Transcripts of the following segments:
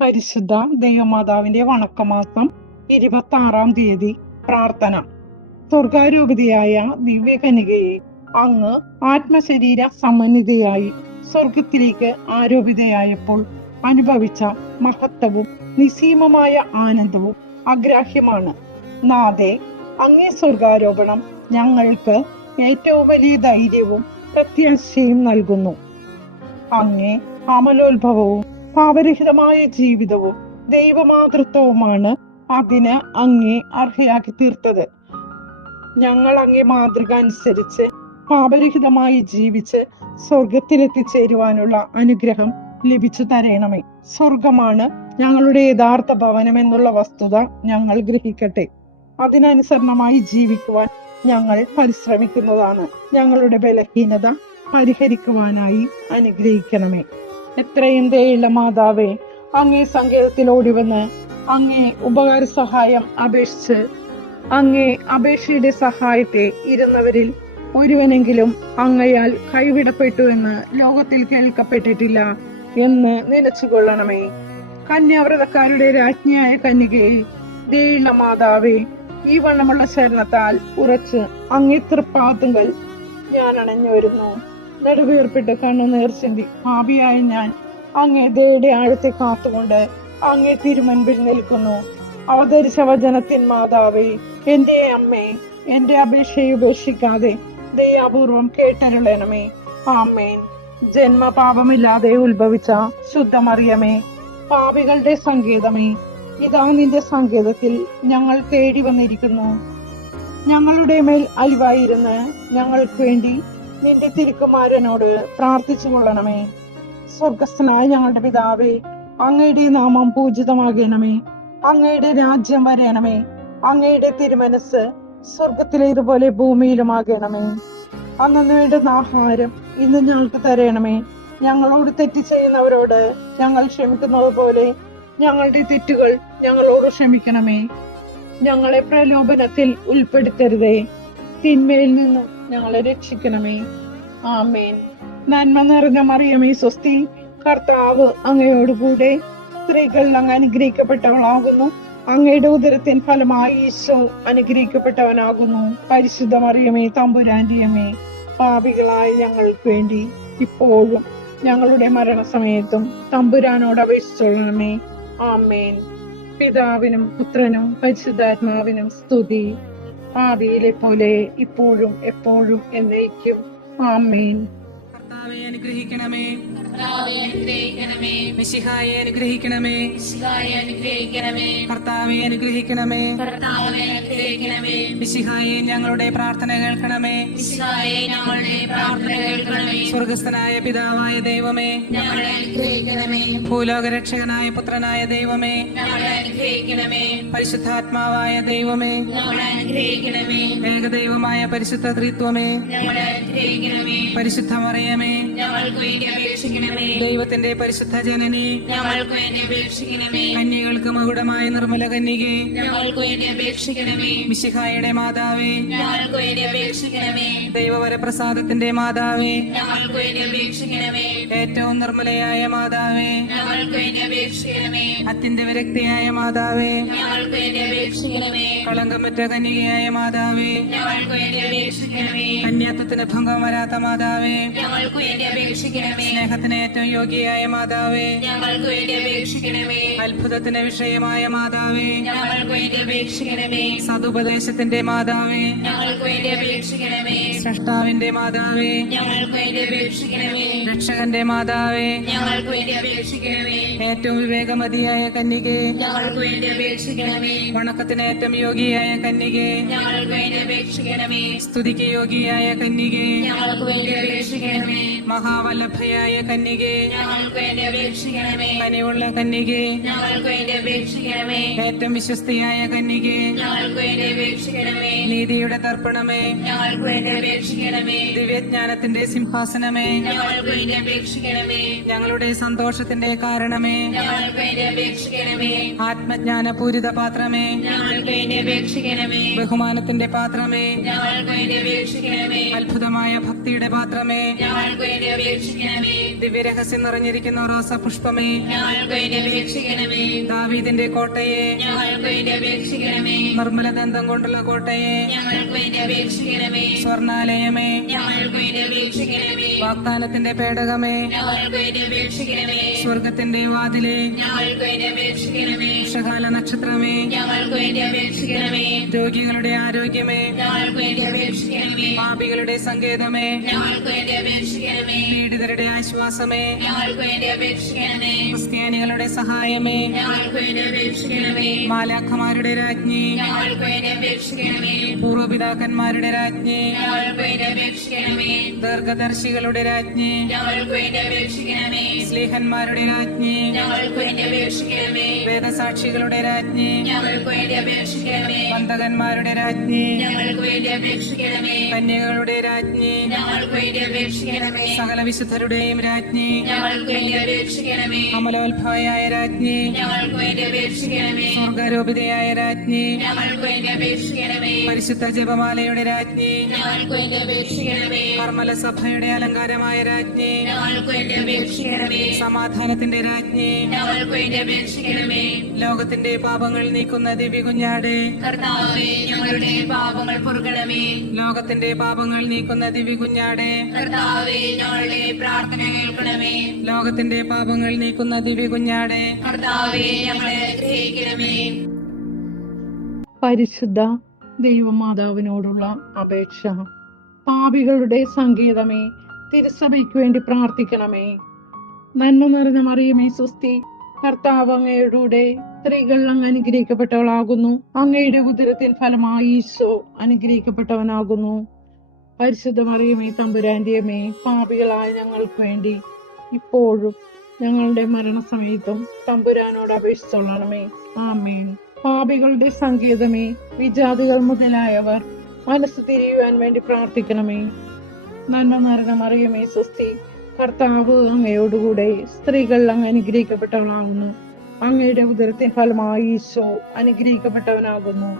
പരിശുദ്ധ ദൈവമാതാവിന്റെ വണക്കമാസം 26-ാം തീയതി. പ്രാർത്ഥന. സ്വർഗാരൂപിതയായ ദിവ്യകന്യകയെ, അങ്ങ് ആത്മശരീര സമന്വിതയായി സ്വർഗത്തിലേക്ക് ആരോപിതയായപ്പോൾ അനുഭവിച്ച മഹത്വവും നിസ്സീമമായ ആനന്ദവും അഗ്രാഹ്യമാണ്. നാഥേ, അങ്ങേ സ്വർഗാരോപണം ഞങ്ങൾക്ക് ഏറ്റവും വലിയ ധൈര്യവും പ്രത്യാശയും നൽകുന്നു. അങ്ങേ അമലോത്ഭവവും പാപരഹിതമായ ജീവിതവും ദൈവമാതൃത്വവുമാണ് അതിന് അങ്ങേ അർഹയാക്കി തീർത്തത്. ഞങ്ങൾ അങ്ങേ മാതൃക അനുസരിച്ച് പാപരഹിതമായി ജീവിച്ച് സ്വർഗത്തിലെത്തിച്ചേരുവാനുള്ള അനുഗ്രഹം ലഭിച്ചു തരണമേ. സ്വർഗമാണ് ഞങ്ങളുടെ യഥാർത്ഥ ഭവനം എന്നുള്ള വസ്തുത ഞങ്ങൾ ഗ്രഹിക്കട്ടെ. അതിനനുസരണമായി ജീവിക്കുവാൻ ഞങ്ങൾ പരിശ്രമിക്കുന്നതാണ്. ഞങ്ങളുടെ ബലഹീനത പരിഹരിക്കുവാനായി അനുഗ്രഹിക്കണമേ. എത്രയും ദയുള്ള മാതാവേ, അങ്ങേ സങ്കേതത്തിൽ ഓടിവന്ന് അങ്ങേ ഉപകാര സഹായം അപേക്ഷിച്ച് അങ്ങേ അപേക്ഷയുടെ സഹായത്തെ ഇരുന്നവരിൽ ഒരുവനെങ്കിലും അങ്ങയാൽ കൈവിടപ്പെട്ടു എന്ന് ലോകത്തിൽ കേൾക്കപ്പെട്ടിട്ടില്ല എന്ന് നനച്ചുകൊള്ളണമേ. കന്യാവ്രതക്കാരുടെ രാജ്ഞിയായ കന്യകയെ, ദയുള്ള മാതാവേ, ഈ വണ്ണമുള്ള ശരണത്താൽ ഉറച്ച് അങ്ങേ തൃപ്പാദങ്ങൾ ഞാൻ അണഞ്ഞു വരുന്നു. നെടുവീർപ്പിട്ട് കണ്ണുനീർ ചിന്തി പാപിയായ ഞാൻ അങ്ങേ ദയയുടെ ആഴത്തെ കാത്തുകൊണ്ട് അങ്ങേ തിരുമുൻപിൽ നിൽക്കുന്നു. അവതരിച്ച വചനത്തിൻ മാതാവേ, എന്റെ അമ്മേ, എന്റെ അപേക്ഷയെ ഉപേക്ഷിക്കാതെ ദയാപൂർവം കേട്ടരുളണമേ. ആമേൻ. ജന്മപാപമില്ലാതെ ഉത്ഭവിച്ച ശുദ്ധമറിയമേ, പാപികളുടെ സങ്കേതമേ, ഇതാ നിന്റെ സങ്കേതത്തിൽ ഞങ്ങൾ തേടി വന്നിരിക്കുന്നു. ഞങ്ങളുടെ മേൽ അലിവായിരുന്ന് ഞങ്ങൾക്ക് വേണ്ടി നിന്റെ തിരുക്കുമാരനോട് പ്രാർത്ഥിച്ചു കൊള്ളണമേ. സ്വർഗസ്ഥനായ ഞങ്ങളുടെ പിതാവേ, അങ്ങയുടെ നാമം പൂജിതമാകണമേ. അങ്ങയുടെ രാജ്യം വരണമേ. അങ്ങയുടെ തിരുമനസ് സ്വർഗത്തിലേതുപോലെ ഭൂമിയിലുമാകണമേ. അന്നു വേണ്ടുന്ന ആഹാരം ഇന്ന് ഞങ്ങൾക്ക് തരണമേ. ഞങ്ങളോട് തെറ്റ് ചെയ്യുന്നവരോട് ഞങ്ങൾ ക്ഷമിക്കുന്നത് പോലെ ഞങ്ങളുടെ തെറ്റുകൾ ഞങ്ങളോട് ക്ഷമിക്കണമേ. ഞങ്ങളെ പ്രലോഭനത്തിൽ ഉൾപ്പെടുത്തരുതേ, തിന്മയിൽ നിന്നും ഞങ്ങളെ രക്ഷിക്കണമേ. ആമേൻ. നന്മ നിറഞ്ഞ മറിയമേ, സ്വസ്തി, കർത്താവ് അങ്ങയോടുകൂടെ സ്ത്രീകൾ അങ്ങ് അനുഗ്രഹിക്കപ്പെട്ടവളാകുന്നു. അങ്ങയുടെ ഉദരത്തിൻ ഫലമായി ഈശോ അനുഗ്രഹിക്കപ്പെട്ടവനാകുന്നു. പരിശുദ്ധ മറിയമേ, തമ്പുരാന്റെ അമ്മേ, പാപികളായ ഞങ്ങൾക്ക് വേണ്ടി ഇപ്പോഴും ഞങ്ങളുടെ മരണസമയത്തും തമ്പുരാനോട് അപേക്ഷിച്ചോളണമേ. ആമേൻ. പിതാവിനും പുത്രനും പരിശുദ്ധാത്മാവിനും സ്തുതി, ആദിയിലെ പോലെ ഇപ്പോഴും എപ്പോഴും എന്നേക്കും. ആമേൻ. കർത്താവേ അനുഗ്രഹിക്കണമേ, മിശിഹായെ അനുഗ്രഹിക്കണമേ, കർത്താവേ അനുഗ്രഹിക്കണമേ, മിശിഹായെ ഞങ്ങളുടെ പ്രാർത്ഥന കേൾക്കണമേ. സ്വർഗസ്ഥനായ പിതാവായ ദൈവമേ, ഭൂലോകരക്ഷകനായ പുത്രനായ ദൈവമേ, പരിശുദ്ധാത്മാവായ ദൈവമേ, ഏകദൈവമായ പരിശുദ്ധ ത്രിത്വമേ, പരിശുദ്ധ മറിയമേ, ദൈവത്തിന്റെ പരിശുദ്ധ ജനനി, കന്യകൾക്ക് മകുടമായ നിർമ്മല കന്യകേ, മിശിഹായുടെ മാതാവേ, ദൈവവരപ്രസാദത്തിന്റെ മാതാവേ, ഏറ്റവും നിർമ്മലയായ മാതാവേ, അത്യന്ത വിരക്തിയായ മാതാവേ, കളങ്കമറ്റ കന്യകയായ മാതാവേ, കന്യാത്വത്തിന് ഭംഗം വരാത്ത മാതാവേ, സ്നേഹത്തിന് ഏറ്റവും യോഗ്യയായ മാതാവേ, അത്ഭുതത്തിന് വിഷയമായ മാതാവേ, സതുപദേശത്തിന്റെ മാതാവേ, സൃഷ്ടാവിന്റെ മാതാവേ, രക്ഷകന്റെ മാതാവേ, ഏറ്റവും വിവേകമതിയായ കന്യകേ, വണക്കത്തിന് ഏറ്റവും യോഗ്യയായ കന്യകേ, സ്തുതിക്ക് യോഗ്യയായ കന്യകേ, മഹാവല്ലഭയായ കന്യകേ, കനിവുള്ള കന്യകേ, ഏറ്റവും വിശ്വസ്തയായ കന്യകേ, നീതിയുടെ തർപ്പണമേ, ദിവ്യജ്ഞാനത്തിന്റെ സിംഹാസനമേ, ഞങ്ങളുടെ സന്തോഷത്തിന്റെ കാരണമേ, ആത്മജ്ഞാനപൂരിത പാത്രമേ, ബഹുമാനത്തിന്റെ പാത്രമേ, അത്ഭുതമായ ഭക്തിയുടെ പാത്രമേ, ദിവ്യരഹസ്യം നിറഞ്ഞിരിക്കുന്ന റോസ പുഷ്പമേ, അപേക്ഷിക്കണമേ. ദാവീദിന്റെ കോട്ടയെ, ഞങ്ങൾക്ക് വേണ്ടി അപേക്ഷിക്കണമേ. നിർമ്മലദന്തം കൊണ്ടുള്ള കോട്ടയെ, ഞങ്ങൾക്ക് വേണ്ടി അപേക്ഷിക്കണമേ. സ്വർണാലയമേ, ഞങ്ങൾക്ക് വേണ്ടി അപേക്ഷിക്കണമേ. വാഗ്ദാനത്തിന്റെ പേടകമേ, ഞങ്ങൾക്ക് വേണ്ടി അപേക്ഷിക്കണമേ. സ്വർഗത്തിന്റെ വാതിലെ, ഞങ്ങൾക്ക് വേണ്ടി അപേക്ഷിക്കണമേ. ഉഷകാല നക്ഷത്രമേ, ഞങ്ങൾക്ക് വേണ്ടി അപേക്ഷിക്കണമേ. രോഗികളുടെ ആരോഗ്യമേ, ഞങ്ങൾക്ക് വേണ്ടി അപേക്ഷിക്കണമേ. പാപികളുടെ സങ്കേതമേ, ഞങ്ങൾക്ക് വേണ്ടി അപേക്ഷിക്കണമേ. പീഡിതരുടെ ആശ്വാസമേ, ഞങ്ങൾക്ക് വേണ്ടി അപേക്ഷിക്കണമേ. ക്രിസ്ത്യാനികളുടെ സഹായമേ, ഞങ്ങൾക്ക് വേണ്ടി അപേക്ഷിക്കണമേ. മാലാഖമാരുടെ രാജ്ഞി, ഞങ്ങൾക്ക് വേണ്ടി അപേക്ഷിക്കണമേ. പൂർവപിതാക്കന്മാരുടെ രാജ്ഞി, ഞങ്ങൾക്ക് വേണ്ടി അപേക്ഷിക്കണമേ. ദീർഘദർശികളുടെ രാജ്ഞി, ഞങ്ങൾക്ക് വേണ്ടി അപേക്ഷിക്കണമേ. സ്ലീഹന്മാരുടെ രാജ്ഞി, ഞങ്ങൾക്ക് വേണ്ടി അപേക്ഷിക്കണമേ. വേദസാക്ഷികളുടെ രാജ്ഞി, ഞങ്ങൾക്ക് വേണ്ടി അപേക്ഷിക്കണമേ. വന്ദകന്മാരുടെ രാജ്ഞി, ഞങ്ങൾക്ക് വേണ്ടി അപേക്ഷിക്കണമേ. കന്യകളുടെ രാജ്ഞി, ഞങ്ങൾക്ക് വേണ്ടി അപേക്ഷിക്കണമേ. സകല വിശുദ്ധരുടെയും രാജ്ഞി, ഞങ്ങൾക്ക് വേണ്ടി അപേക്ഷിക്കണമേ. അമലോത്ഭവയായ രാജ്ഞി, ഞങ്ങൾക്ക് വേണ്ടി അപേക്ഷിക്കണമേ. സ്വർഗാരോപിതയായ രാജ്ഞി, ഞങ്ങൾക്ക് വേണ്ടി അപേക്ഷിക്കണമേ. പരിശുദ്ധ ജപമാലയുടെ രാജ്ഞി, ഞങ്ങൾക്ക് വേണ്ടി അപേക്ഷിക്കണമേ. കർമ്മല സഭയുടെ അലങ്കാരമായ രാജ്ഞി, ഞങ്ങൾക്ക് വേണ്ടി അപേക്ഷിക്കണമേ. സമാധാനത്തിന്റെ രാജ്ഞി, ഞങ്ങൾക്ക് വേണ്ടി അപേക്ഷിക്കണമേ. ലോകത്തിന്റെ പാപങ്ങൾ നീക്കുന്ന ദിവ്യ കുഞ്ഞാട്, കർത്താവേ, ഞങ്ങളുടെ പാപങ്ങൾ പൊറുക്കണമേ. ലോകത്തിന്റെ പാപങ്ങൾ നീക്കുന്ന ദിവ്യ കുഞ്ഞാട്, കർത്താവേ, ഞങ്ങളുടെ പ്രാർത്ഥന കേൾക്കണമേ. ലോകത്തിന്റെ പാപങ്ങൾ നീക്കുന്ന ദിവ്യ കുഞ്ഞാട്, കർത്താവേ, ഞങ്ങളെ അനുഗ്രഹിക്കണമേ. പരിശുദ്ധ ദൈവമാതാവിനോടുള്ള അപേക്ഷ. പാപികളുടെ സങ്കേതമേ, തിരുസഭയ്ക്ക് വേണ്ടി പ്രാർത്ഥിക്കണമേ. നന്മ നിറഞ്ഞ മറിയമേ സുസ്തി, കർത്താവ് അങ്ങയുടെ സ്ത്രീകൾ അങ്ങ് അനുഗ്രഹിക്കപ്പെട്ടവളാകുന്നു. അങ്ങയുടെ ഉദരത്തിൻ ഫലമായി ഈശോ അനുഗ്രഹിക്കപ്പെട്ടവനാകുന്നു. പരിശുദ്ധ മറിയമേ തമ്പുരാന്റെ അമ്മേ, പാപികളായ ഞങ്ങൾക്ക് വേണ്ടി ഇപ്പോഴും ഞങ്ങളുടെ മരണസമയത്തും തമ്പുരാനോട് അപേക്ഷിച്ചോളണമേ. ആമേൻ. പാപികളുടെ സങ്കേതമേ, വിജാതികൾ മുതലായവർ മനസ്സ് തിരിയുവാൻ വേണ്ടി പ്രാർത്ഥിക്കണമേ. നന്മ നിറഞ്ഞ മറിയമേ സുസ്തി, കർത്താവ് അങ്ങയോടുകൂടെ സ്ത്രീകൾ അങ്ങ് അനുഗ്രഹിക്കപ്പെട്ടവളാകുന്നു. അങ്ങയുടെ ഉദരത്തിൻ ഫലമായി ഈശോ അനുഗ്രഹിക്കപ്പെട്ടവനാകുന്നു.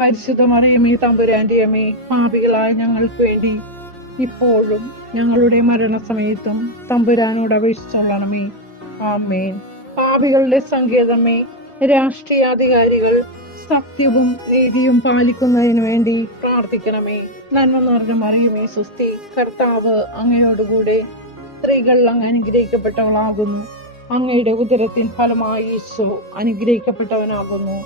പരിശുദ്ധ മറിയമേ തമ്പുരാന്റെ അമ്മേ, പാപികളായ ഞങ്ങൾക്ക് വേണ്ടി ഇപ്പോഴും ഞങ്ങളുടെ മരണസമയത്തും തമ്പുരാനോട് അപേക്ഷിച്ചോളണമേ. ആമേൻ. പാപികളുടെ സങ്കേതമേ, രാഷ്ട്രീയാധികാരികൾ സത്യവും നീതിയും പാലിക്കുന്നതിന് വേണ്ടി പ്രാർത്ഥിക്കണമേ. നന്മ നിറഞ്ഞ മറിയമേ സുസ്തി, കർത്താവ് അങ്ങയോടുകൂടെ സ്ത്രീകൾ അങ്ങ് അനുഗ്രഹിക്കപ്പെട്ടവളാകുന്നു. അങ്ങയുടെ ഉദരത്തിൻ ഫലമായി ഈശോ അനുഗ്രഹിക്കപ്പെട്ടവനാകുന്നു.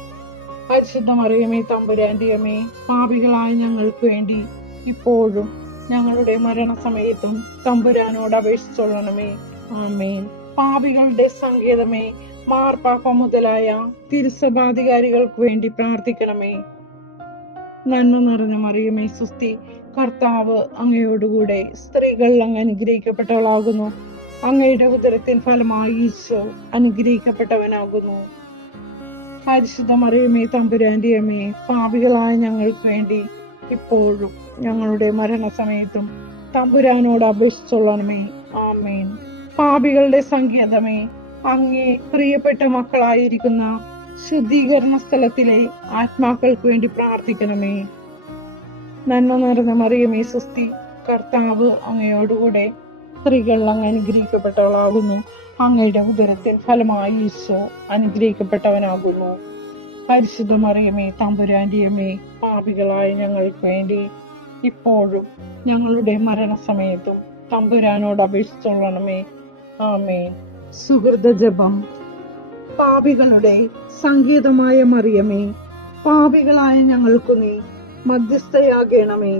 പരിശുദ്ധ മറിയമേ തമ്പുരാന്റെ അമ്മേ, പാപികളായ ഞങ്ങൾക്ക് വേണ്ടി ഇപ്പോഴും ഞങ്ങളുടെ മരണസമയത്തും തമ്പുരാനോട് അപേക്ഷിച്ചോളണമേ. ആമേൻ. പാപികളുടെ സങ്കേതമേ, മാർപ്പാപ്പ മുതലായ തിരുസഭാധികാരികൾക്ക് വേണ്ടി പ്രാർത്ഥിക്കണമേ. നന്മ നിറഞ്ഞ മറിയമേ സുസ്തി, കർത്താവ് അങ്ങയോടുകൂടെ സ്ത്രീകൾ അങ്ങ് അനുഗ്രഹിക്കപ്പെട്ടവളാകുന്നു. അങ്ങയുടെ ഉദരത്തിൻ ഫലമായി ഈശോ അനുഗ്രഹിക്കപ്പെട്ടവനാകുന്നു. പരിശുദ്ധ മറിയമേ തമ്പുരാന്റെ അമ്മേ, പാപികളായ ഞങ്ങൾക്ക് വേണ്ടി ഇപ്പോഴും ഞങ്ങളുടെ മരണസമയത്തും തമ്പുരാനോട് അപേക്ഷിച്ചോളണമേ. ആമേൻ. പാപികളുടെ സങ്കേതമേ, അങ്ങേ പ്രിയപ്പെട്ട മക്കളായിരിക്കുന്ന ശുദ്ധീകരണ സ്ഥലത്തിലെ ആത്മാക്കൾക്ക് വേണ്ടി പ്രാർത്ഥിക്കണമേ. നന്മ നിറഞ്ഞ മറിയമേ സുസ്തി, കർത്താവ് അങ്ങയോടുകൂടെ സ്ത്രീകൾ അങ്ങ് അനുഗ്രഹിക്കപ്പെട്ടവളാകുന്നു. അങ്ങയുടെ ഉദരത്തിൻ ഫലമായി ഈശോ അനുഗ്രഹിക്കപ്പെട്ടവനാകുന്നു. പരിശുദ്ധ മറിയമേ തമ്പുരാന്റെ അമ്മേ, പാപികളായ ഞങ്ങൾക്ക് വേണ്ടി ഇപ്പോഴും ഞങ്ങളുടെ മരണസമയത്തും തമ്പുരാനോട് അപേക്ഷിച്ചോളണമേ. ആമേൻ. സുഹൃത ജപം. പാപികളുടെ സംഗീതമായ മറിയമേ, പാപികളായ ഞങ്ങൾക്കു നീ മധ്യസ്ഥയാകണമേ.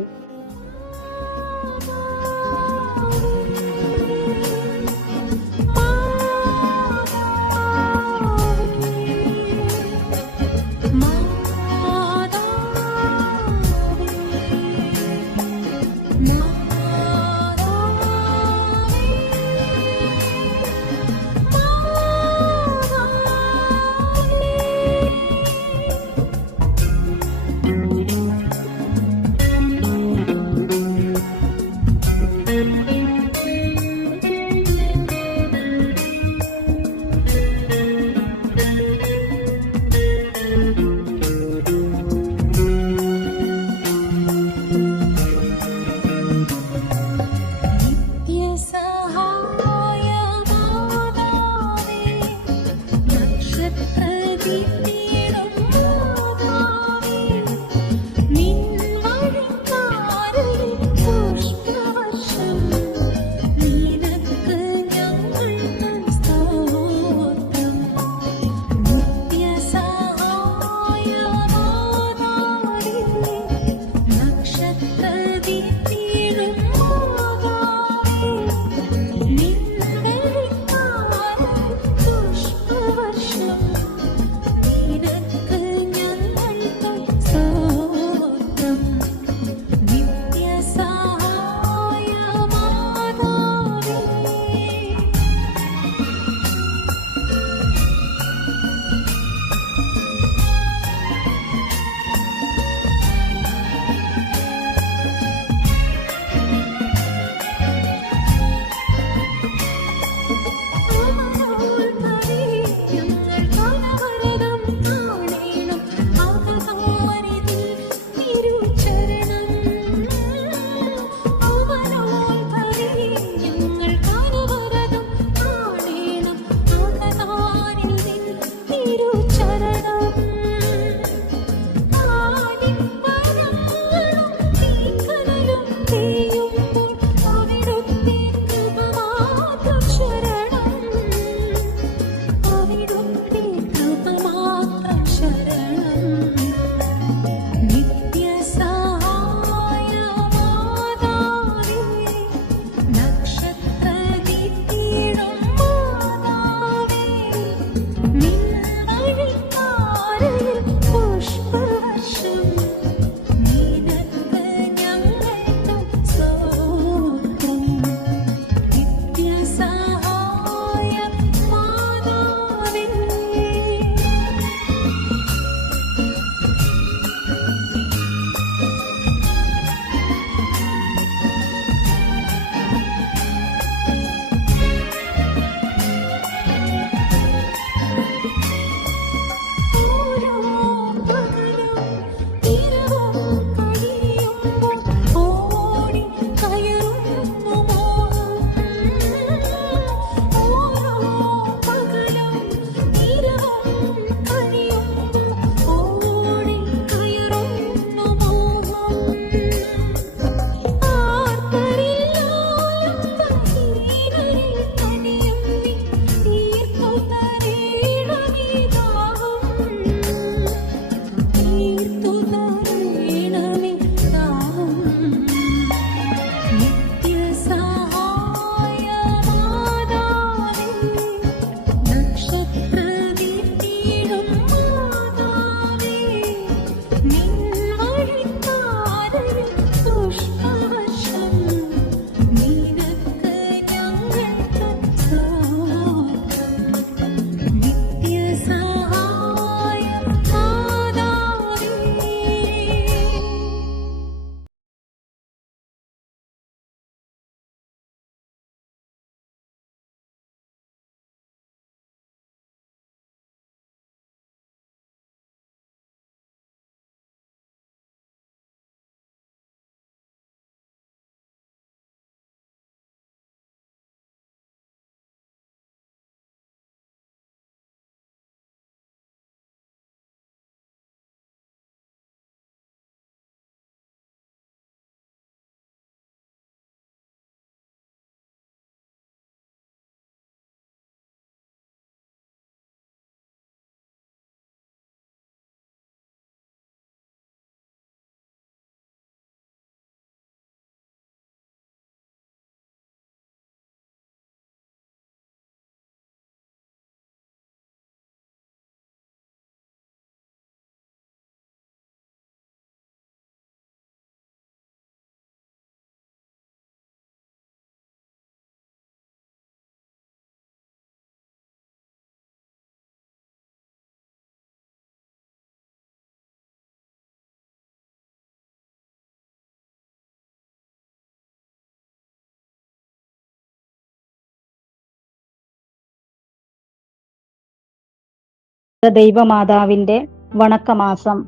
ദൈവമാതാവിൻ്റെ വണക്കമാസം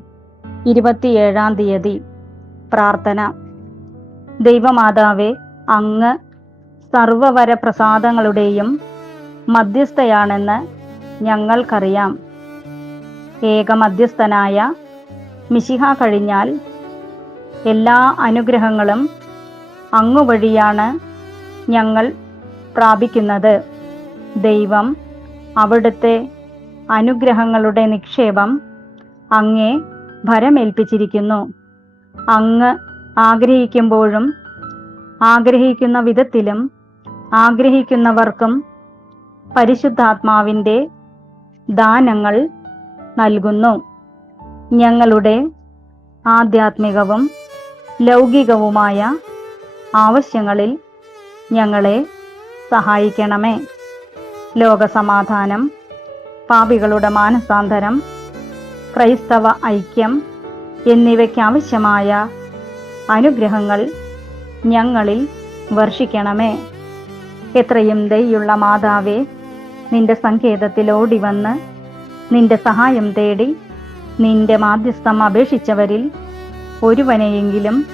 27-ാം തീയതി. പ്രാർത്ഥന. ദൈവമാതാവേ, അങ്ങ് സർവവരപ്രസാദങ്ങളുടെയും മധ്യസ്ഥയാണെന്ന് ഞങ്ങൾക്കറിയാം. ഏകമധ്യസ്ഥനായ മിശിഹ കഴിഞ്ഞാൽ എല്ലാ അനുഗ്രഹങ്ങളും അങ്ങ് വഴിയാണ് ഞങ്ങൾ പ്രാപിക്കുന്നത്. ദൈവം അവിടുത്തെ അനുഗ്രഹങ്ങളുടെ നിക്ഷേപം അങ്ങേ ഭരമേൽപ്പിച്ചിരിക്കുന്നു. അങ്ങ് ആഗ്രഹിക്കുമ്പോഴും ആഗ്രഹിക്കുന്ന വിധത്തിലും ആഗ്രഹിക്കുന്നവർക്കും പരിശുദ്ധാത്മാവിൻ്റെ ദാനങ്ങൾ നൽകുന്നു. ഞങ്ങളുടെ ആധ്യാത്മികവും ലൗകികവുമായ ആവശ്യങ്ങളിൽ ഞങ്ങളെ സഹായിക്കണമേ. ലോകസമാധാനം, പാപികളുടെ മാനസാന്തരം, ക്രൈസ്തവ ഐക്യം എന്നിവയ്ക്കാവശ്യമായ അനുഗ്രഹങ്ങൾ ഞങ്ങളിൽ വർഷിക്കണമേ. എത്രയും ദയുള്ള മാതാവേ, നിന്റെ സങ്കേതത്തിൽ ഓടിവന്ന് നിന്റെ സഹായം തേടി നിന്റെ മാധ്യസ്ഥം അപേക്ഷിച്ചവരിൽ ഒരുവനെയെങ്കിലും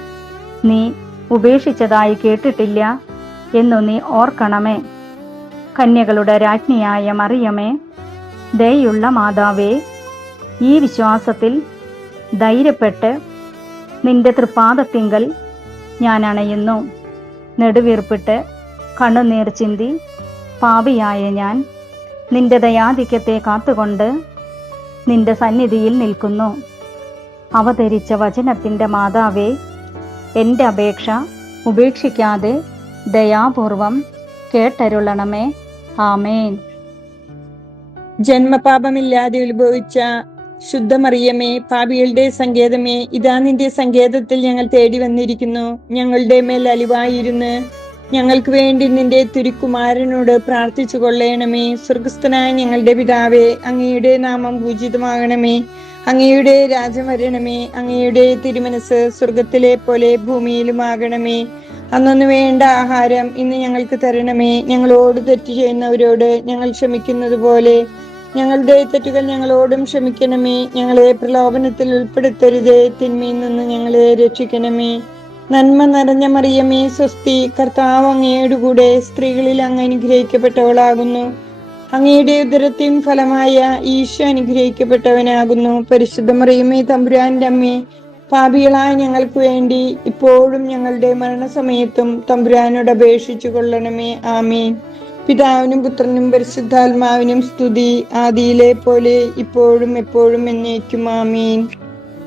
നീ ഉപേക്ഷിച്ചതായി കേട്ടിട്ടില്ല എന്നു നീ ഓർക്കണമേ. കന്യകളുടെ രാജ്ഞിയായ മറിയമേ, ദയുള്ള മാതാവേ, ഈ വിശ്വാസത്തിൽ ധൈര്യപ്പെട്ട് നിന്റെ തൃപ്പാദത്തിങ്കൽ ഞാൻ അണയുന്നു. നെടുവീർപ്പിട്ട് കണ്ണുനീർ ചിന്തി പാപിയായ ഞാൻ നിന്റെ ദയാധിക്യത്തെ കാത്തുകൊണ്ട് നിന്റെ സന്നിധിയിൽ നിൽക്കുന്നു. അവതരിച്ച വചനത്തിൻ്റെ മാതാവേ, എൻ്റെ അപേക്ഷ ഉപേക്ഷിക്കാതെ ദയാപൂർവം കേട്ടരുളണമേ. ആമേൻ. ജന്മപാപമില്ലാതെ ഉത്ഭവിച്ച ശുദ്ധമറിയമേ, പാപികളുടെ സങ്കേതമേ, ഇതാ നിന്റെ സങ്കേതത്തിൽ ഞങ്ങൾ തേടി വന്നിരിക്കുന്നു. ഞങ്ങളുടെ മേൽ അലിവായിരുന്ന് ഞങ്ങൾക്ക് വേണ്ടി നിന്റെ തിരുക്കുമാരനോട് പ്രാർത്ഥിച്ചു കൊള്ളണമേ. സ്വർഗസ്ഥനായ ഞങ്ങളുടെ പിതാവേ, അങ്ങയുടെ നാമം പൂജിതമാകണമേ. അങ്ങയുടെ രാജ്യം വരണമേ. അങ്ങയുടെ തിരുമനസ് സ്വർഗത്തിലെ പോലെ ഭൂമിയിലുമാകണമേ. അന്നു വേണ്ട ആഹാരം ഇന്ന് ഞങ്ങൾക്ക് തരണമേ. ഞങ്ങളോട് തെറ്റ് ചെയ്യുന്നവരോട് ഞങ്ങൾ ക്ഷമിക്കുന്നത് പോലെ ഞങ്ങളുടെ തെറ്റുകൾ ഞങ്ങളോടും ക്ഷമിക്കണമേ. ഞങ്ങളെ പ്രലോഭനത്തിൽ ഉൾപ്പെടുത്തരുതേ, തിന്മയിൽ നിന്ന് ഞങ്ങളെ രക്ഷിക്കണമേ. നന്മ നിറഞ്ഞ മറിയമേ, സ്വസ്തി, കർത്താവ് അങ്ങയുടെ കൂടെ സ്ത്രീകളിൽ അങ്ങ് അനുഗ്രഹിക്കപ്പെട്ടവളാകുന്നു. അങ്ങയുടെ ഉദരത്തിൻ ഫലമായ ഈശോ അനുഗ്രഹിക്കപ്പെട്ടവനാകുന്നു. പരിശുദ്ധ മറിയമേ, തമ്പുരാന്റെ അമ്മേ, പാപികളായ ഞങ്ങൾക്ക് വേണ്ടി ഇപ്പോഴും ഞങ്ങളുടെ മരണസമയത്തും തമ്പുരാനോട് അപേക്ഷിച്ചു കൊള്ളണമേ. ആമേൻ. പിതാവിനും പുത്രനും പരിശുദ്ധാത്മാവിനും സ്തുതി, ആദിയിലെ പോലെ ഇപ്പോഴും എപ്പോഴും എന്നേക്കും. ആമേൻ.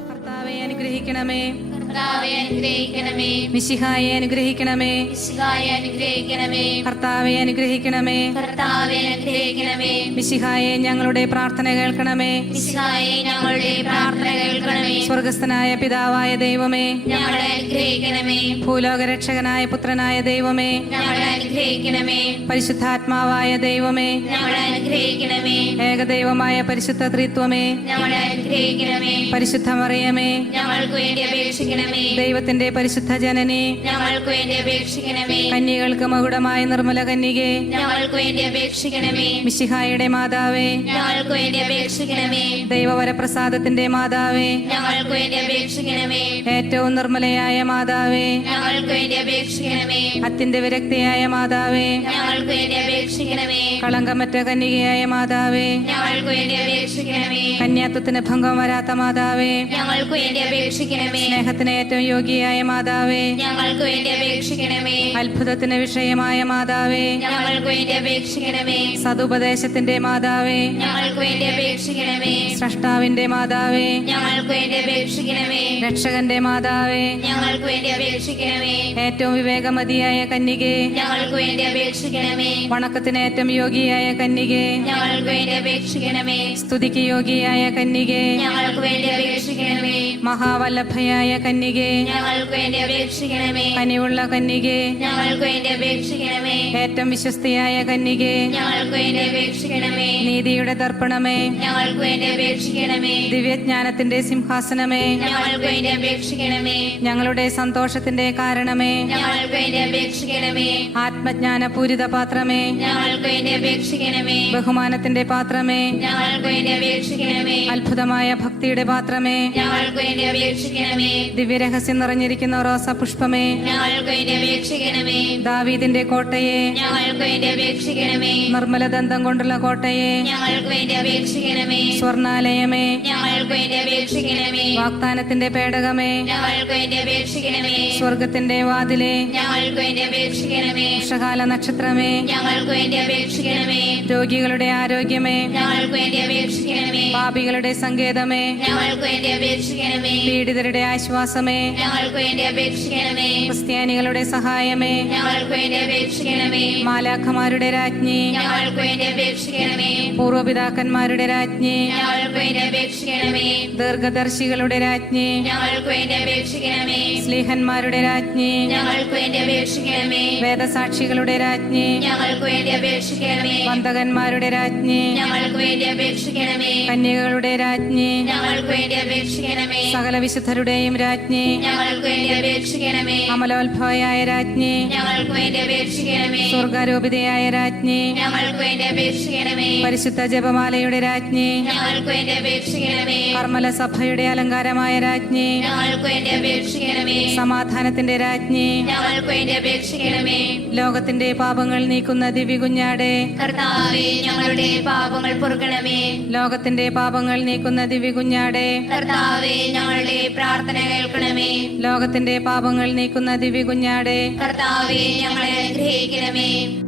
കർത്താവെ അനുഗ്രഹിക്കണമേ. കർത്താവെ അനുഗ്രഹിക്കണമേ. മിശിഹായെ അനുഗ്രഹിക്കണമേ. മിശിഹായെ അനുഗ്രഹിക്കണമേ. കർത്താവെ അനുഗ്രഹിക്കണമേ. കർത്താവെ അനുഗ്രഹിക്കണമേ. മിശിഹായെ ഞങ്ങളുടെ പ്രാർത്ഥന കേൾക്കണമേ. മിശിഹായെ ഞങ്ങളുടെ പ്രാർത്ഥന കേൾക്കണമേ. സ്വർഗസ്ഥനായ പിതാവായ ദൈവമേ, ഞങ്ങളെ അനുഗ്രഹിക്കണമേ. ഭൂലോകരക്ഷകനായ പുത്രനായ ദൈവമേ, ഞങ്ങളെ അനുഗ്രഹിക്കണമേ. പരിശുദ്ധാത്മാവായ ദൈവമേ, ഞങ്ങളെ അനുഗ്രഹിക്കണമേ. ഏകദൈവമായ പരിശുദ്ധ ത്രിത്വമേ, ഞങ്ങളെ അനുഗ്രഹിക്കണമേ. പരിശുദ്ധ മറിയമേ, ഞങ്ങൾക്ക് വേണ്ടി അപേക്ഷിക്കണമേ. ദൈവത്തിന്റെ പരിശുദ്ധ ജനനി, ഞങ്ങൾക്ക് വേണ്ടി അപേക്ഷിക്കണമേ. കന്യകൾക്ക് മകുടമായ നിർമ്മല കന്യകേ, ഞങ്ങൾക്ക് വേണ്ടി അപേക്ഷിക്കണമേ. മിശിഹായുടെ മാതാവേ, ഞങ്ങൾക്ക് വേണ്ടി അപേക്ഷിക്കണമേ. ദൈവവരപ്രസാദത്തിന്റെ മാതാവേ, ഞങ്ങൾക്ക് വേണ്ടി അപേക്ഷിക്കണമേ. ഏറ്റവും നിർമ്മലയായ മാതാവേ, ഞങ്ങൾക്ക് വേണ്ടി അപേക്ഷിക്കണമേ. അത്യന്ത വിരക്തിയായ മാതാവേ, ഞങ്ങൾക്ക് വേണ്ടി അപേക്ഷിക്കണമേ. കളങ്കമറ്റ കന്യകയായ മാതാവേ, ഞങ്ങൾക്ക് വേണ്ടി അപേക്ഷിക്കണമേ. കന്യാത്വത്തിന് ഭംഗം വരാത്ത മാതാവേ, ഞങ്ങൾക്ക് വേണ്ടി അപേക്ഷിക്കണമേ. സ്നേഹത്തിന് ഏറ്റവും യോഗ്യയായ മാതാവേ, ഞങ്ങൾക്ക് വേണ്ടി അപേക്ഷിക്കണമേ. അത്ഭുതത്തിന് വിഷയമായ മാതാവേ, ഞങ്ങൾക്ക് വേണ്ടി അപേക്ഷിക്കണമേ. സതുപദേശത്തിന്റെ മാതാവേ, ഞങ്ങൾക്ക് വേണ്ടി അപേക്ഷിക്കണമേ. സ്രഷ്ടാവിന്റെ മാതാവേ, ഞങ്ങൾക്ക് വേണ്ടി അപേക്ഷിക്കണമേ. രക്ഷകന്റെ മാതാവേ, ഞങ്ങൾക്ക് വേണ്ടി അപേക്ഷിക്കണമേ. ഏറ്റവും വിവേകമതിയായ കന്യകേ, ഞങ്ങൾക്ക് വേണ്ടി അപേക്ഷിക്കണമേ. വണക്കത്തിന് ഏറ്റവും യോഗ്യയായ കന്യകേ, ഞങ്ങൾക്ക് വേണ്ടി അപേക്ഷിക്കണമേ. സ്തുതിക്ക് യോഗ്യയായ കന്യകേ, ഞങ്ങൾക്ക് വേണ്ടി അപേക്ഷിക്കണമേ. മഹാവല്ലഭയായ കന്യകേ, ഞങ്ങൾക്ക് വേണ്ടി അപേക്ഷിക്കണമേ. കനിവുള്ള കന്യകേ, ഞങ്ങൾക്ക് വേണ്ടി അപേക്ഷിക്കണമേ. ഏറ്റവും വിശ്വസ്തയായ കന്യകേ, ഞങ്ങൾക്ക് വേണ്ടി അപേക്ഷിക്കണമേ. നീതിയുടെ ദർപ്പണമേ, ഞങ്ങൾക്ക് വേണ്ടി അപേക്ഷിക്കണമേ. ദിവ്യജ്ഞാനത്തിന്റെ സിംഹാസനമേ, ഞങ്ങൾക്ക് വേണ്ടി അപേക്ഷിക്കണമേ. ഞങ്ങളുടെ സന്തോഷത്തിന്റെ കാരണമേ, ഞങ്ങൾക്ക് വേണ്ടി അപേക്ഷിക്കണമേ. ആത്മജ്ഞാനപൂരിത പാത്രമേ, ഞങ്ങൾക്ക് വേണ്ടി അപേക്ഷിക്കണമേ. ബഹുമാനത്തിന്റെ പാത്രമേ, ഞങ്ങൾക്ക് വേണ്ടി അപേക്ഷിക്കണമേ. അപേക്ഷിക്കണമേ. അത്ഭുതമായ ഭക്തിയുടെ പാത്രമേ, ഞങ്ങൾക്ക് വേണ്ടി അപേക്ഷിക്കണമേ. ദിവ്യരഹസ്യം നിറഞ്ഞിരിക്കുന്ന റോസാ പുഷ്പമേ, ഞങ്ങൾക്ക് വേണ്ടി അപേക്ഷിക്കണമേ. ദാവീദിന്റെ കോട്ടയെ, ഞങ്ങൾക്ക് വേണ്ടി അപേക്ഷിക്കണമേ. നിർമ്മലദന്തം കൊണ്ടുള്ള കോട്ടയെ, ഞങ്ങൾക്ക് വേണ്ടി അപേക്ഷിക്കണമേ. സ്വർണാലയമേ, ഞങ്ങൾക്ക് വേണ്ടി അപേക്ഷിക്കണമേ. വാഗ്ദാനത്തിന്റെ പേടകമേ, ഞങ്ങൾക്ക് വേണ്ടി അപേക്ഷിക്കണമേ. സ്വർഗത്തിന്റെ വാതിലെ, ഞങ്ങൾക്ക് വേണ്ടി അപേക്ഷിക്കണമേ. ഉഷകാല നക്ഷത്രമേ, ഞങ്ങൾക്ക് വേണ്ടി അപേക്ഷിക്കണമേ. രോഗികളുടെ ആരോഗ്യമേ, ഞങ്ങൾക്ക് വേണ്ടി അപേക്ഷിക്കണമേ. പാപികളുടെ സങ്കേതമേ, ഞങ്ങൾക്ക് വേണ്ടി അപേക്ഷിക്കണമേ. പീഡിതരുടെ ആശ്വാസമേ, ഞങ്ങൾക്ക് വേണ്ടി അപേക്ഷിക്കണമേ. ക്രിസ്ത്യാനികളുടെ സഹായമേ, ഞങ്ങൾക്ക് വേണ്ടി അപേക്ഷിക്കണമേ. മാലാഖമാരുടെ രാജ്ഞി, ഞങ്ങൾക്ക് വേണ്ടി അപേക്ഷിക്കണമേ. പൂർവപിതാക്കന്മാരുടെ രാജ്ഞി, ഞങ്ങൾക്ക് വേണ്ടി അപേക്ഷിക്കണമേ. ദീർഘദർശികളുടെ രാജ്ഞി, ഞങ്ങൾക്ക് വേണ്ടി അപേക്ഷിക്കണമേ. സ്ലീഹന്മാരുടെ രാജ്ഞി, ഞങ്ങൾക്ക് വേണ്ടി അപേക്ഷിക്കണമേ. വേദസാക്ഷികളുടെ രാജ്ഞി, ഞങ്ങൾക്ക് വേണ്ടി അപേക്ഷിക്കണമേ. വന്ദകന്മാരുടെ രാജ്ഞി, ഞങ്ങൾക്ക് വേണ്ടി അപേക്ഷിക്കണമേ. കന്യകകളുടെ രാജ്ഞി, ഞങ്ങൾക്ക് വേണ്ടി അപേക്ഷിക്കണമേ. സകല വിശുദ്ധരുടെയും രാജ്ഞി, ഞങ്ങൾക്ക് വേണ്ടി അപേക്ഷിക്കണമേ. അമലോത്ഭവയായ രാജ്ഞി, ഞങ്ങൾക്ക് വേണ്ടി അപേക്ഷിക്കണമേ. സ്വർഗാരോപിതയായ രാജ്ഞി, ഞങ്ങൾക്ക് വേണ്ടി അപേക്ഷിക്കണമേ. പരിശുദ്ധ ജപമാലയുടെ രാജ്ഞി, ഞങ്ങൾക്ക് വേണ്ടി അപേക്ഷിക്കണമേ. കർമ്മല സഭയുടെ അലങ്കാരമായ രാജ്ഞി, ഞങ്ങൾക്ക് വേണ്ടി അപേക്ഷിക്കണമേ. സമാധാനത്തിന്റെ രാജ്ഞി, ഞങ്ങൾക്ക് വേണ്ടി അപേക്ഷിക്കണമേ. ലോകത്തിന്റെ പാപങ്ങൾ നീക്കുന്ന ദിവ്യകുഞ്ഞാടെ, കർത്താവേ, ഞങ്ങളുടെ പാപങ്ങൾ പൊറുക്കണമേ. ലോകത്തിന്റെ പാപങ്ങൾ നീക്കുന്ന ദിവ്യകുഞ്ഞാടെ, കർത്താവേ, ഞങ്ങളുടെ പ്രാർത്ഥന കേൾക്കണമേ. ലോകത്തിന്റെ പാപങ്ങൾ നീക്കുന്ന ദിവ്യകുഞ്ഞാടെ, കർത്താവേ, ഞങ്ങളെ അനുഗ്രഹിക്കണമേ.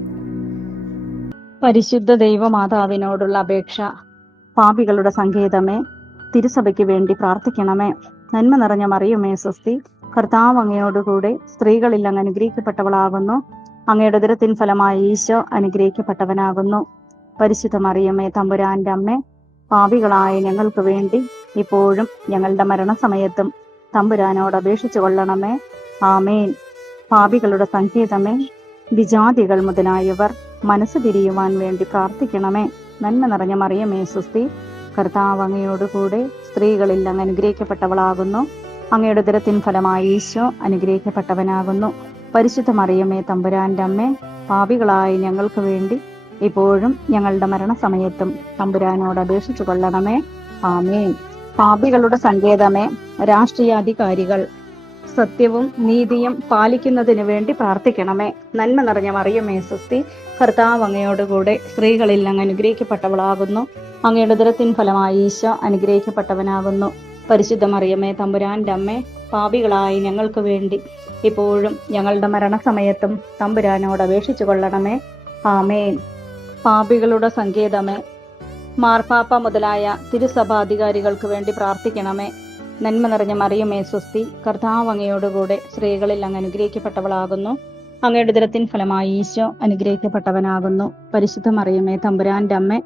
പരിശുദ്ധ ദൈവമാതാവിനോടുള്ള അപേക്ഷ. പാപികളുടെ സങ്കേതമേ, തിരുസഭയ്ക്ക് വേണ്ടി പ്രാർത്ഥിക്കണമേ. നന്മ നിറഞ്ഞ മറിയമേ സ്വസ്തി, കർത്താവ് അങ്ങയോടുകൂടെ സ്ത്രീകളിൽ അങ്ങ് അനുഗ്രഹിക്കപ്പെട്ടവളാകുന്നു. അങ്ങയുടെ ഉദരത്തിൻ ഫലമായി ഈശോ അനുഗ്രഹിക്കപ്പെട്ടവനാകുന്നു. പരിശുദ്ധ മറിയമേ തമ്പുരാന്റെ അമ്മേ, പാപികളായ ഞങ്ങൾക്ക് വേണ്ടി ഇപ്പോഴും ഞങ്ങളുടെ മരണസമയത്തും തമ്പുരാനോട് അപേക്ഷിച്ചു കൊള്ളണമേ. ആമേൻ. പാപികളുടെ സങ്കേതമേ, വിജാതികൾ മുതലായവർ മനസ്സ് തിരിയുവാൻ വേണ്ടി പ്രാർത്ഥിക്കണമേ. നന്മ നിറഞ്ഞ മറിയമേ സ്വസ്തി, കർത്താവ് അങ്ങയോടുകൂടെ സ്ത്രീകളിൽ അങ്ങ് അനുഗ്രഹിക്കപ്പെട്ടവളാകുന്നു. അങ്ങയുടെ ഉദരത്തിൻ ഫലമായി ഈശോ അനുഗ്രഹിക്കപ്പെട്ടവനാകുന്നു. പരിശുദ്ധ മറിയമേ തമ്പുരാന്റെ അമ്മേ, പാപികളായ ഞങ്ങൾക്ക് വേണ്ടി ഇപ്പോഴും ഞങ്ങളുടെ മരണസമയത്തും തമ്പുരാനോട് അപേക്ഷിച്ചു കൊള്ളണമേ. ആമേൻ. പാപികളുടെ സങ്കേതമേ, രാഷ്ട്രീയാധികാരികൾ സത്യവും നീതിയും പാലിക്കുന്നതിന് വേണ്ടി പ്രാർത്ഥിക്കണമേ. നന്മ നിറഞ്ഞ മറിയമേ സ്വസ്തി, കർത്താവ് അങ്ങയോടുകൂടെ സ്ത്രീകളിൽ അങ്ങ് അനുഗ്രഹിക്കപ്പെട്ടവളാകുന്നു. അങ്ങയുടെ ഉദരത്തിൻ ഫലമായി ഈശോ അനുഗ്രഹിക്കപ്പെട്ടവനാകുന്നു. പരിശുദ്ധ മറിയമേ തമ്പുരാന്റെ അമ്മേ, പാപികളായ ഞങ്ങൾക്ക് വേണ്ടി ഇപ്പോഴും ഞങ്ങളുടെ മരണസമയത്തും തമ്പുരാനോട് അപേക്ഷിച്ചു കൊള്ളണമേ. ആമേൻ. പാപികളുടെ സങ്കേതമേ, മാർപ്പാപ്പ മുതലായ തിരുസഭാധികാരികൾക്ക് വേണ്ടി പ്രാർത്ഥിക്കണമേ. നന്മ നിറഞ്ഞ മറിയമേ സ്വസ്തി, കർത്താവ് അങ്ങയോടുകൂടെ സ്ത്രീകളിൽ അങ്ങ് അനുഗ്രഹിക്കപ്പെട്ടവളാകുന്നു. അങ്ങയുടെ ഉദരത്തിൻ ഫലമായി ഈശോ അനുഗ്രഹിക്കപ്പെട്ടവനാകുന്നു. പരിശുദ്ധ മറിയമേ തമ്പുരാന്റെ അമ്മേ,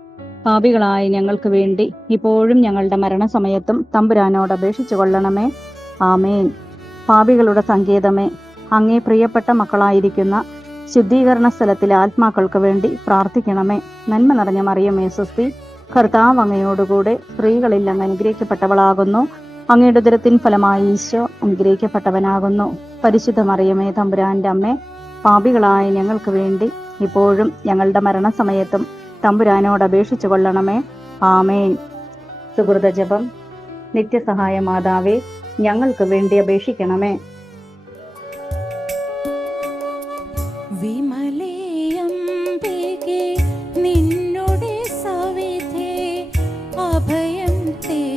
പാപികളായ ഞങ്ങൾക്ക് വേണ്ടി ഇപ്പോഴും ഞങ്ങളുടെ മരണസമയത്തും തമ്പുരാനോട് അപേക്ഷിച്ചു കൊള്ളണമേ. ആമേൻ. പാപികളുടെ സങ്കേതമേ, അങ്ങേ പ്രിയപ്പെട്ട മക്കളായിരിക്കുന്ന ശുദ്ധീകരണ സ്ഥലത്തിലെ ആത്മാക്കൾക്ക് വേണ്ടി പ്രാർത്ഥിക്കണമേ. നന്മ നിറഞ്ഞ മറിയമേ സ്വസ്തി, കർത്താവ് അങ്ങയോടുകൂടെ സ്ത്രീകളിൽ അങ്ങ് അനുഗ്രഹിക്കപ്പെട്ടവളാകുന്നു. അങ്ങയുടെ ഉദരത്തിൻ ഫലമായി ഈശോ അനുഗ്രഹിക്കപ്പെട്ടവനാകുന്നു. പരിശുദ്ധ മറിയമേ തമ്പുരാന്റെ അമ്മേ, പാപികളായ ഞങ്ങൾക്ക് വേണ്ടി ഇപ്പോഴും ഞങ്ങളുടെ മരണസമയത്തും തമ്പുരാനോട് അപേക്ഷിച്ചു കൊള്ളണമേ. ആമേൻ. സുഹൃത ജപം. നിത്യസഹായ മാതാവേ, ഞങ്ങൾക്ക് വേണ്ടി അപേക്ഷിക്കണമേ. വിമലയംബികേ നിന്നുടെ സവിധേ അഭയം തേ